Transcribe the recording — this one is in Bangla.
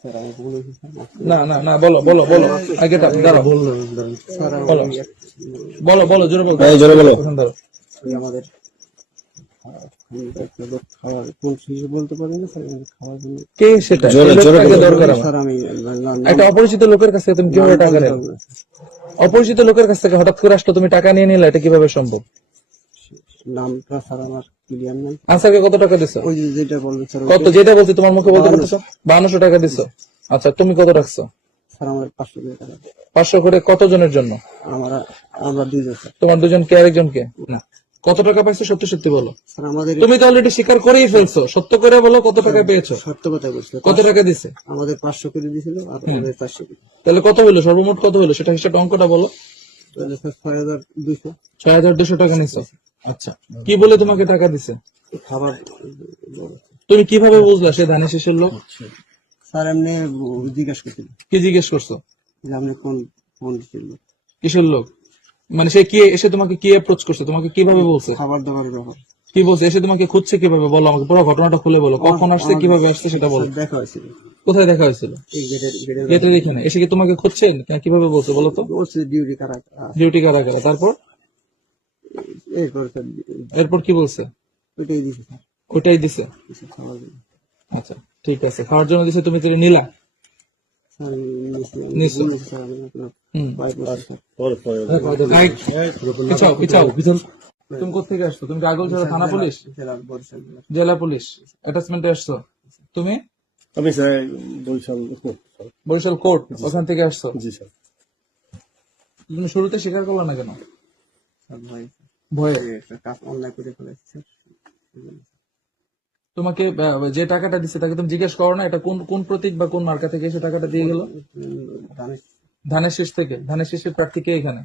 স্যার আমি ভুল হয়েছে স্যার। না না না, বলো বলো বলো, আগে দাঁড়াও, স্যার বলো বলো বলো, জোরে বলো, জোরে বলো। এখন ধরো। আমাদের একটা লোক খাওয়ার কোন শিশু বলতে পারেন না স্যার, খাওয়ার জন্য কে সেটা? জোরে, এই জোরে লোকটাকে বলো। দরকার আমার। স্যার আমি একটা অপরিচিত লোকের কাছ থেকে তুমি কিভাবে টাকা নেবে? অপরিচিত লোকের কাছ থেকে হঠাৎ করে আসলো, তুমি টাকা নিয়ে নিলে, এটা কিভাবে সম্ভব? নামটা স্যার আমার ক্লিয়ার নাই। আনসারকে কত টাকা দিছো? ওই যে যেটা বলবেন স্যার কত? যেটা বলছি তোমার মুখে বলতে পারতেছো? 5200 টাকা দিছো। আচ্ছা, তুমি কত রাখছো? স্যার আমাদের 500 টাকা 500 করে কতজনের জন্য? আমরা দুইজন স্যার। তোমার দুজন কে, আরেকজন কে? না। কত টাকা পাইছো সত্যি সত্যি বলো। স্যার আমাদের তুমি তো অলরেডি স্বীকার করেই ফেলছো, সত্য করে বলো কত টাকা পেয়েছো। সত্য কথা বলছিল, কত টাকা দিছে? আমাদের 500 করে দিয়েছিল আর আমাদের 500 করে। তাহলে কত হলো, সর্বমোট কত হলো সেটা হিসাবে অঙ্কটা বলো। তাহলে স্যার 6200 6200 টাকা নিছো। আচ্ছা, কি বলে তোমাকে টাকা দিছে? খাবার। তুমি কিভাবে বুঝলা সে ধানের শেষের লোক? স্যার এমনি জিজ্ঞাসা করছিল কি জিজ্ঞেস করছো? যে আপনি কোন কোন দেশের লোক? কিসের লোক? মানে সে কি এসে তোমাকে কি অ্যাপ্রোচ করছে, তোমাকে কিভাবে বলছে? খাবার দাবারের ব্যাপার। কি বলছে? এসে তোমাকে খুঁজছে কিভাবে বলো আমাকে, পুরো ঘটনাটা খুলে বলো, কখন আসছে, কিভাবে আসছে সেটা বলো। স্যার দেখা হয়েছিল কোথায় দেখা হয়েছিল? এই গেটের গেটে দেখে না, এসে কি তোমাকে খুঁজছে? কিভাবে বলছো বলো তো? বলছে ডিউটি কারা। ডিউটি কারা কারা, তারপর এরপর স্যার এরপর কি বলছে? ওইটাই দিছে স্যার, ওইটাই দিছে। কিছু খাওয়ার জন্য। আচ্ছা ঠিক আছে, খাওয়ার জন্য দিছে, তুমি তাহলে নিলা? স্যার নিছো। স্যার আমি আপনার হুম। Pipe sir. পিছাও পিছাও। তুমি কোথেকে আসছো? তুমি কি আগলঝাড়া থানা পুলিশ, জেলা বরিশাল জেলা। জেলা পুলিশ অ্যাটাচমেন্টে আসছো? তুমি আমি স্যার বরিশাল। বরিশাল কোর্ট, ওখান থেকে আসছো? জি স্যার। তুমি শুরুতে স্বীকার করলো না কেন? স্যার ভাই ভয়ে? একটা কাজ অনলাইন করে ফেলেছি স্যার। তোমাকে যে টাকাটা দিচ্ছে তাকে তুমি জিজ্ঞেস করো না এটা কোন কোন প্রতীক বা কোন মার্কা থেকে এসে টাকাটা দিয়ে গেল? ধানের ধানের শীষ থেকে। ধানের শীষের প্রার্থী কে এখানে?